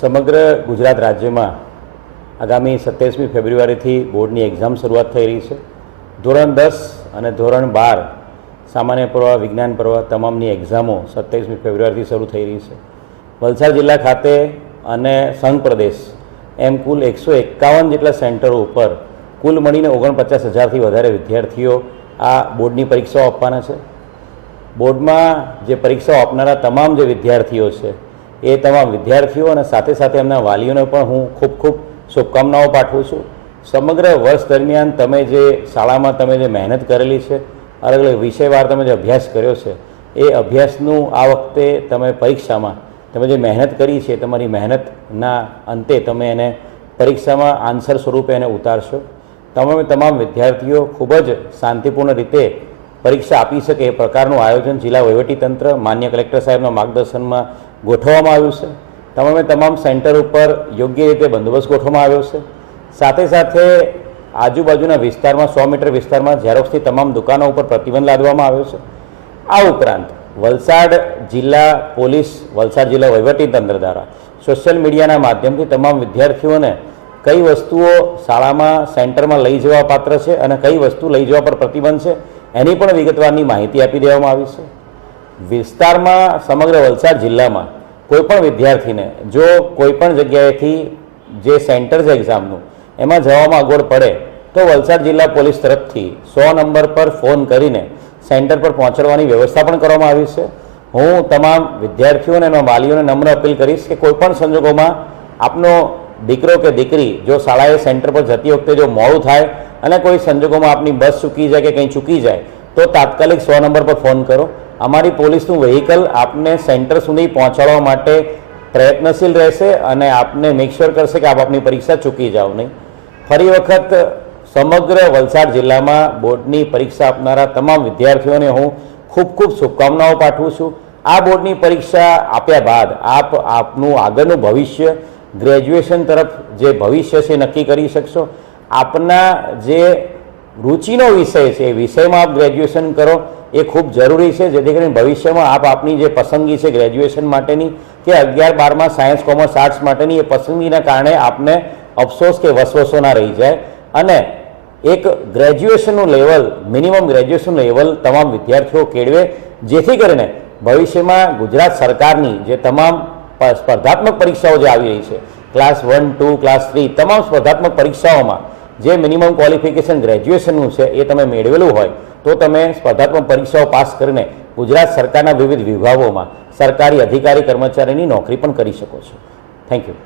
સમગ્ર ગુજરાત રાજ્યમાં આગામી 27મી ફેબ્રુઆરીથી બોર્ડની એક્ઝામ શરૂઆત થઈ રહી છે। ધોરણ 10 અને ધોરણ 12 સામાન્ય પ્રવાહ, વિજ્ઞાન પ્રવાહ તમામની એક્ઝામો 27મી ફેબ્રુઆરીથી શરૂ થઈ રહી છે। વલસાડ જિલ્લા ખાતે અને સંઘ પ્રદેશ એમ કુલ 151 જેટલા સેન્ટરો ઉપર કુલ મળીને 49,000થી વધારે વિદ્યાર્થીઓ આ બોર્ડની પરીક્ષાઓ આપવાના છે। બોર્ડમાં જે પરીક્ષાઓ આપનારા તમામ જે વિદ્યાર્થીઓ છે એ તમામ વિદ્યાર્થીઓ અને સાથે સાથે એમના વાલીઓને પણ હું ખૂબ ખૂબ શુભકામનાઓ પાઠવું છું। સમગ્ર વર્ષ દરમિયાન તમે જે શાળામાં તમે જે મહેનત કરેલી છે, અલગ અલગ વિષયવાર તમે જે અભ્યાસ કર્યો છે, એ અભ્યાસનું આ વખતે તમે પરીક્ષામાં તમે જે મહેનત કરી છે, તમારી મહેનતના અંતે તમે એને પરીક્ષામાં આન્સર સ્વરૂપે એને ઉતારશો। તમામ વિદ્યાર્થીઓ ખૂબ જ શાંતિપૂર્ણ રીતે પરીક્ષા આપી શકે એ પ્રકારનું આયોજન જિલ્લા વહીવટીતંત્ર માન્ય કલેક્ટર સાહેબના માર્ગદર્શનમાં ગોઠવવામાં આવ્યું છે। તમામ સેન્ટર ઉપર યોગ્ય રીતે બંદોબસ્ત ગોઠવવામાં આવ્યો છે। સાથે સાથે આજુબાજુના વિસ્તારમાં 100 મીટર વિસ્તારમાં ઝેરોક્સની તમામ દુકાનો ઉપર પ્રતિબંધ લાદવામાં આવ્યો છે। આ ઉપરાંત વલસાડ જિલ્લા પોલીસ, વલસાડ જિલ્લા વહીવટીતંત્ર દ્વારા સોશિયલ મીડિયાના માધ્યમથી તમામ વિદ્યાર્થીઓને કઈ વસ્તુઓ શાળામાં સેન્ટરમાં લઈ જવા પાત્ર છે અને કઈ વસ્તુ લઈ જવા પર પ્રતિબંધ છે એની પણ વિગતવારની માહિતી આપી દેવામાં આવી છે। વિસ્તારમાં સમગ્ર વલસાડ જિલ્લામાં કોઈપણ વિદ્યાર્થીને જો કોઈપણ જગ્યાએથી જે સેન્ટર છે એક્ઝામનું એમાં જવામાં અગવડ પડે તો વલસાડ જિલ્લા પોલીસ તરફથી 100 નંબર પર ફોન કરીને સેન્ટર પર પહોંચાડવાની વ્યવસ્થા પણ કરવામાં આવી છે। હું તમામ વિદ્યાર્થીઓને અને વાલીઓને નમ્ર અપીલ કરીશ કે કોઈપણ સંજોગોમાં આપનો દીકરો કે દીકરી જો શાળાએ સેન્ટર પર જતી વખતે જો મોડું થાય અને કોઈ સંજોગોમાં આપની બસ ચૂકી જાય કે કંઈ ચૂકી જાય તો તાત્કાલિક 100 નંબર પર ફોન કરો। અમારી પોલીસનું વ્હીકલ આપને સેન્ટર સુધી પહોંચાડવા માટે પ્રયત્નશીલ રહેશે અને આપને મેક શ્યોર કરશે કે આપ આપની પરીક્ષા ચૂકી જાઓ નહીં। ફરી વખત સમગ્ર વલસાડ જિલ્લામાં બોર્ડની પરીક્ષા આપનારા તમામ વિદ્યાર્થીઓને હું ખૂબ ખૂબ શુભકામનાઓ પાઠવું છું। આ બોર્ડની પરીક્ષા આપ્યા બાદ આપનું આગળનું ભવિષ્ય, ગ્રેજ્યુએશન તરફ જે ભવિષ્ય છે નક્કી કરી શકશો। આપના જે રુચિનો વિષય છે એ વિષયમાં આપ ગ્રેજ્યુએશન કરો એ ખૂબ જરૂરી છે, જેથી કરીને ભવિષ્યમાં આપની જે પસંદગી છે ગ્રેજ્યુએશન માટેની કે 11, 12માં સાયન્સ, કોમર્સ, આર્ટ્સ માટેની એ પસંદગીના કારણે આપને અફસોસ કે વસવસો ના રહી જાય અને એક ગ્રેજ્યુએશનનું લેવલ, મિનિમમ ગ્રેજ્યુએશન લેવલ તમામ વિદ્યાર્થીઓ કેળવે, જેથી કરીને ભવિષ્યમાં ગુજરાત સરકારની જે તમામ સ્પર્ધાત્મક પરીક્ષાઓ જે આવી રહી છે, ક્લાસ 1, 2, ક્લાસ 3 તમામ સ્પર્ધાત્મક પરીક્ષાઓમાં જે મિનિમમ ક્વોલિફિકેશન ગ્રેજ્યુએશનનું છે એ તમે મેળવેલું હોય તો તમે સ્પર્ધાત્મક પરીક્ષાઓ પાસ કરીને ગુજરાત સરકારના વિવિધ વિભાગોમાં સરકારી અધિકારી કર્મચારીની નોકરી પણ કરી શકો છો। Thank you.